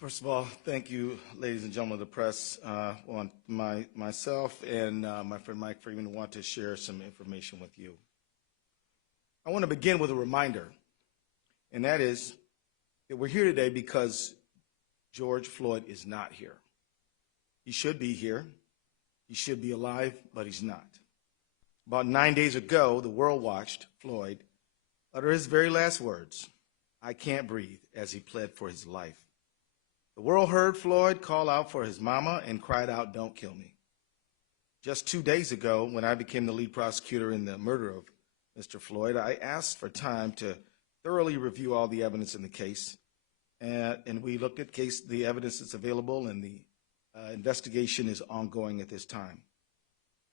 First of all, thank you, ladies and gentlemen of the press. Myself and my friend Mike Freeman want to share some information with you. I want to begin with a reminder, and that is that we're here today because George Floyd is not here. He should be here. He should be alive, but he's not. About 9 days ago, the world watched Floyd utter his very last words, "I can't breathe," as he pled for his life. The world heard Floyd call out for his mama and cried out, "Don't kill me." Just 2 days ago, when I became the lead prosecutor in the murder of Mr. Floyd, I asked for time to thoroughly review all the evidence in the case, and we looked at the evidence that's available, and the investigation is ongoing at this time.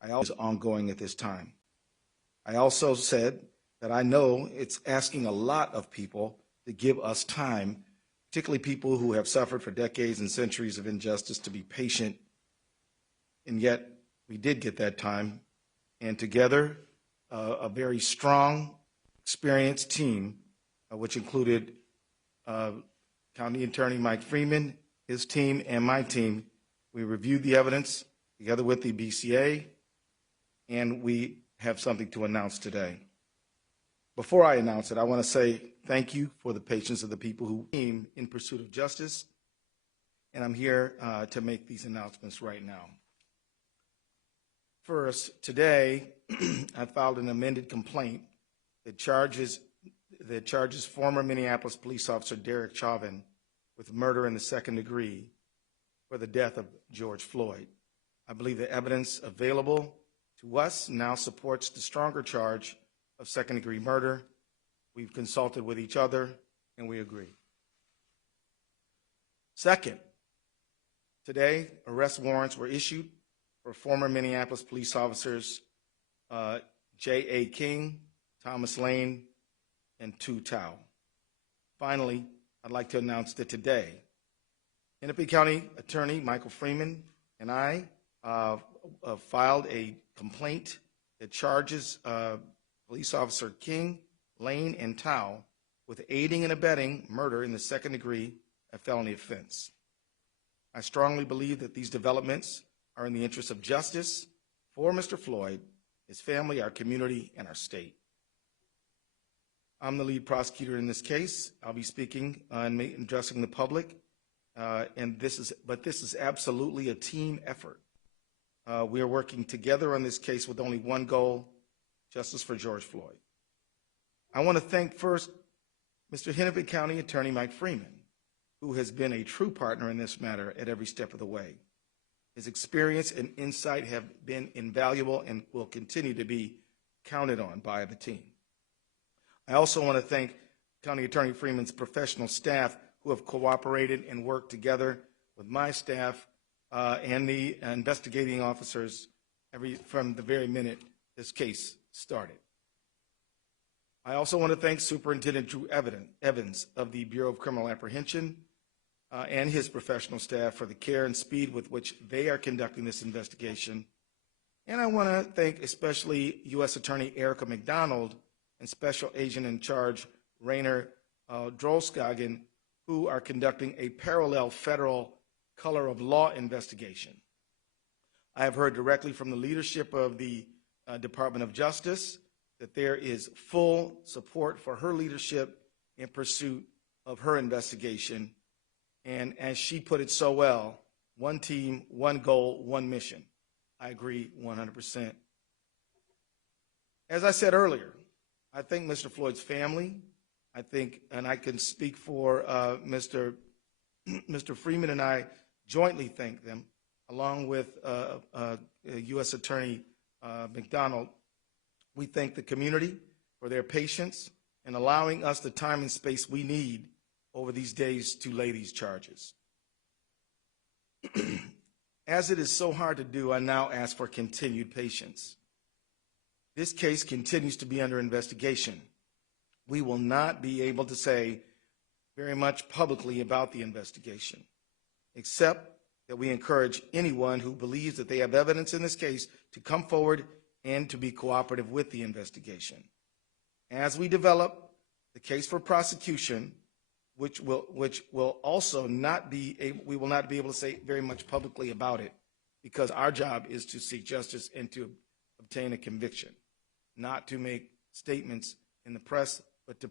I also said that I know it's asking a lot of people to give us time, particularly people who have suffered for decades and centuries of injustice, to be patient, and yet we did get that time, and together a very strong, experienced team, which included County Attorney Mike Freeman, his team, and my team. We reviewed the evidence together with the BCA, and we have something to announce today. Before I announce it, I want to say thank you for the patience of the people who came in pursuit of justice, and I'm here to make these announcements right now. First, today, I filed an amended complaint that charges former Minneapolis police officer Derek Chauvin with murder in the second degree for the death of George Floyd. I believe the evidence available to us now supports the stronger charge of second-degree murder. We've consulted with each other, and we agree. Second, today, arrest warrants were issued for former Minneapolis police officers J.A. King, Thomas Lane, and Tu Tao. Finally, I'd like to announce that today, Hennepin County Attorney Michael Freeman and I filed a complaint that charges police officer King, Lane, and Tao with aiding and abetting murder in the second degree, a felony offense. I strongly believe that these developments are in the interest of justice for Mr. Floyd, his family, our community, and our state. I'm the lead prosecutor in this case. I'll be speaking and addressing the public, but this is absolutely a team effort. We are working together on this case with only one goal: justice for George Floyd. I want to thank first Mr. Hennepin County Attorney Mike Freeman, who has been a true partner in this matter at every step of the way. His experience and insight have been invaluable and will continue to be counted on by the team. I also want to thank County Attorney Freeman's professional staff who have cooperated and worked together with my staff and the investigating officers from the very minute this case started. I also want to thank Superintendent Drew Evans of the Bureau of Criminal Apprehension and his professional staff for the care and speed with which they are conducting this investigation. And I want to thank especially U.S. Attorney Erica McDonald and Special Agent in Charge Rainer Drolskagen, who are conducting a parallel federal color of law investigation. I have heard directly from the leadership of the Department of Justice that there is full support for her leadership in pursuit of her investigation. And as she put it so well, one team, one goal, one mission. I agree 100%. As I said earlier, I thank Mr. Floyd's family. I think, and I can speak for Mr. Freeman and I jointly thank them, along with U.S. Attorney McDonald. We thank the community for their patience in allowing us the time and space we need over these days to lay these charges. As it is so hard to do, I now ask for continued patience. This case continues to be under investigation. We will not be able to say very much publicly about the investigation, except that we encourage anyone who believes that they have evidence in this case to come forward and to be cooperative with the investigation. As we develop the case for prosecution, which will also not be able, we will not be able to say very much publicly about it, because our job is to seek justice and to obtain a conviction, not to make statements in the press, but to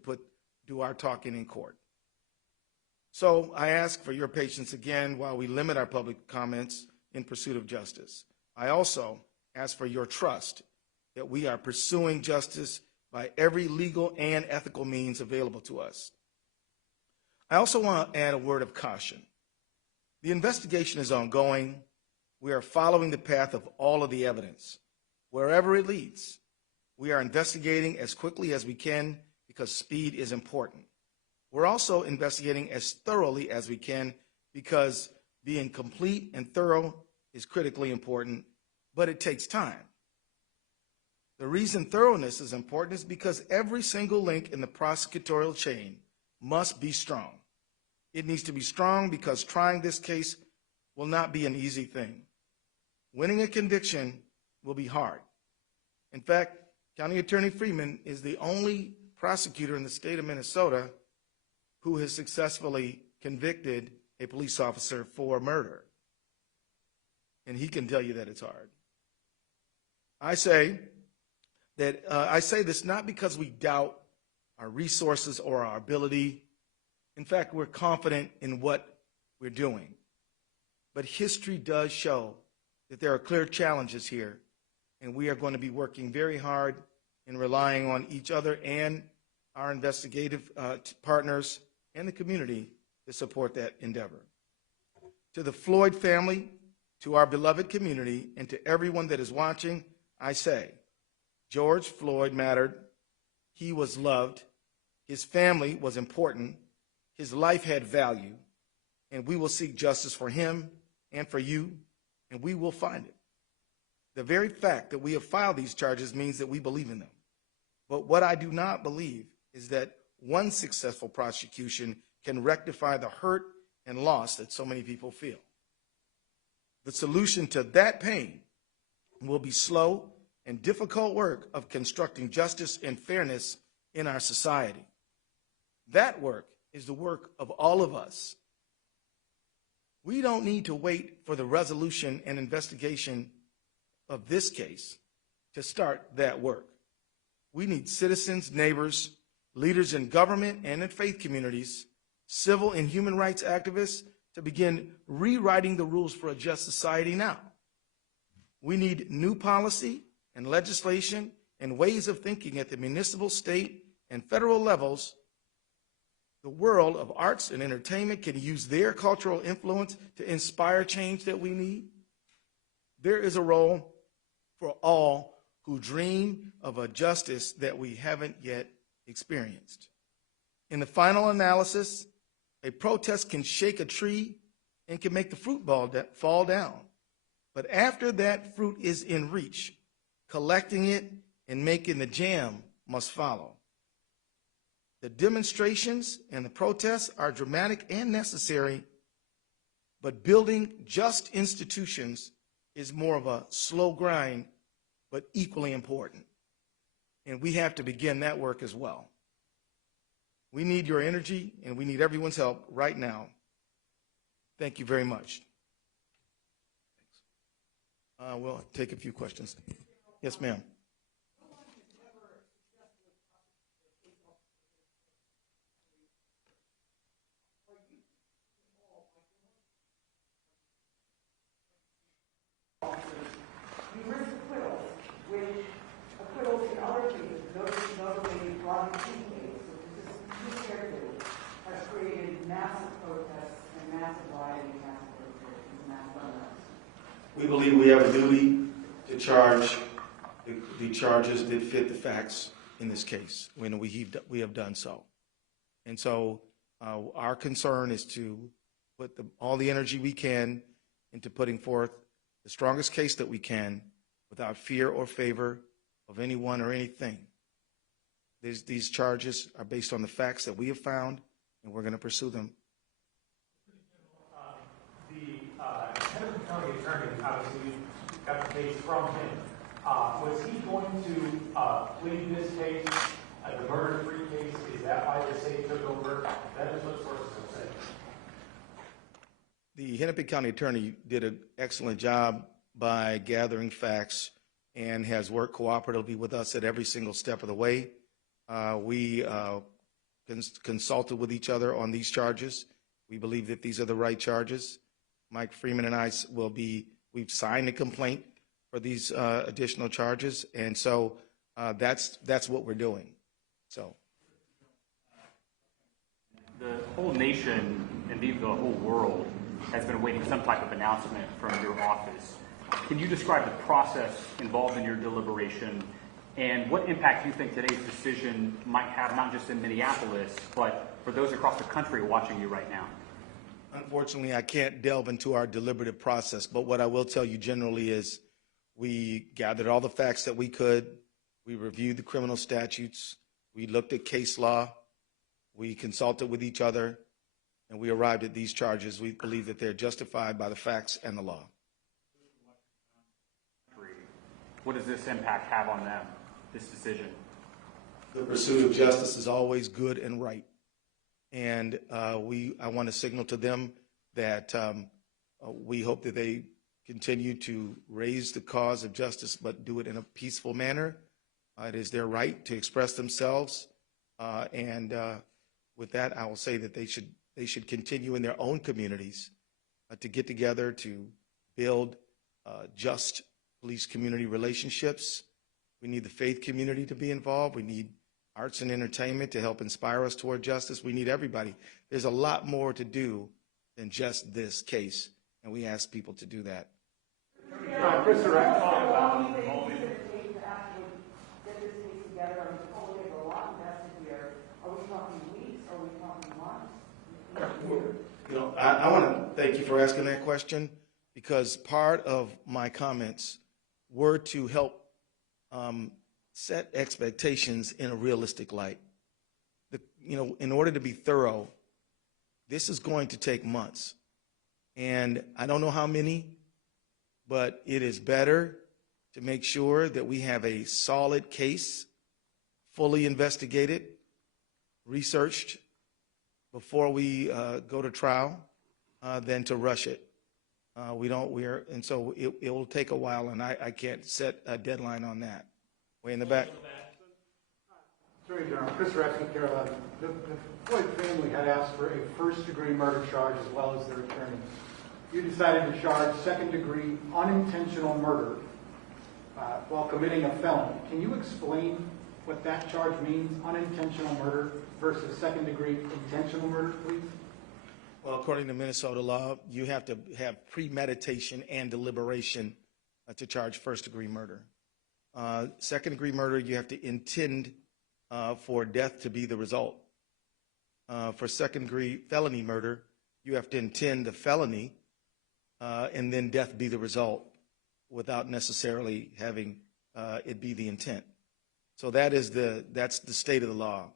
do our talking in court. So I ask for your patience again while we limit our public comments in pursuit of justice. I also ask for your trust that we are pursuing justice by every legal and ethical means available to us. I also want to add a word of caution. The investigation is ongoing. We are following the path of all of the evidence. Wherever it leads, we are investigating as quickly as we can because speed is important. We're also investigating as thoroughly as we can because being complete and thorough is critically important, but it takes time. The reason thoroughness is important is because every single link in the prosecutorial chain must be strong. It needs to be strong because trying this case will not be an easy thing. Winning a conviction will be hard. In fact, County Attorney Freeman is the only prosecutor in the state of Minnesota who has successfully convicted a police officer for murder. And he can tell you that it's hard. I say this not because we doubt our resources or our ability. In fact, we're confident in what we're doing. But history does show that there are clear challenges here, and we are going to be working very hard and relying on each other and our investigative partners and the community to support that endeavor. To the Floyd family, to our beloved community, and to everyone that is watching, I say, George Floyd mattered. He was loved. His family was important. His life had value, and we will seek justice for him and for you, and we will find it. The very fact that we have filed these charges means that we believe in them. But what I do not believe is that one successful prosecution can rectify the hurt and loss that so many people feel. The solution to that pain will be slow and difficult work of constructing justice and fairness in our society. That work is the work of all of us. We don't need to wait for the resolution and investigation of this case to start that work. We need citizens, neighbors, leaders in government and in faith communities, civil and human rights activists to begin rewriting the rules for a just society now. We need new policy and legislation and ways of thinking at the municipal, state, and federal levels. The world of arts and entertainment can use their cultural influence to inspire change that we need. There is a role for all who dream of a justice that we haven't yet experienced. In the final analysis, a protest can shake a tree and can make the fruit fall down. But after that fruit is in reach, collecting it and making the jam must follow. The demonstrations and the protests are dramatic and necessary, but building just institutions is more of a slow grind, but equally important. And we have to begin that work as well. We need your energy, and we need everyone's help right now. Thank you very much. We'll take a few questions. Yes, ma'am. We believe we have a duty to charge the charges that fit the facts in this case when we have done so. And so our concern is to put all the energy we can into putting forth the strongest case that we can without fear or favor of anyone or anything. These charges are based on the facts that we have found, and we're going to pursue them. The county attorney, obviously, got the case from him. Was he going to plead this case as a murder-free case? Is that why the state took over? That is what sort of The Hennepin County Attorney did an excellent job by gathering facts and has worked cooperatively with us at every single step of the way. We consulted with each other on these charges. We believe that these are the right charges. Mike Freeman and I we've signed a complaint for these additional charges, and so that's what we're doing. So the whole nation, indeed the whole world, has been awaiting some type of announcement from your office. Can you describe the process involved in your deliberation and what impact you think today's decision might have, not just in Minneapolis, but for those across the country watching you right now? Unfortunately, I can't delve into our deliberative process, but what I will tell you generally is we gathered all the facts that we could. We reviewed the criminal statutes. We looked at case law. We consulted with each other, and we arrived at these charges. We believe that they're justified by the facts and the law. What does this impact have on them, this decision? The pursuit of justice is always good and right. And I want to signal to them that we hope that they continue to raise the cause of justice, but do it in a peaceful manner. It is their right to express themselves. With that, I will say that they should continue in their own communities to get together to build just police community relationships. We need the faith community to be involved. We need arts and entertainment to help inspire us toward justice. We need everybody. There's a lot more to do than just this case, and we ask people to do that. Chris, I want to thank you for asking that question, because part of my comments were to help set expectations in a realistic light. In order to be thorough, this is going to take months. And I don't know how many, but it is better to make sure that we have a solid case, fully investigated, researched before we go to trial than to rush it. And so it will take a while, and I can't set a deadline on that. Way in the back. Attorney General, Chris Raskin, Carolina. The Floyd family had asked for a first-degree murder charge as well as their attorney. You decided to charge second-degree unintentional murder while committing a felony. Can you explain what that charge means, unintentional murder versus second-degree intentional murder, please? Well, according to Minnesota law, you have to have premeditation and deliberation to charge first-degree murder. Second-degree murder, you have to intend for death to be the result. For second-degree felony murder, you have to intend the felony and then death be the result without necessarily having it be the intent. So that's the state of the law.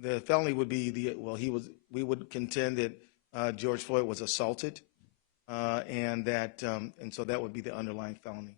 The felony would be we would contend that George Floyd was assaulted, and so that would be the underlying felony.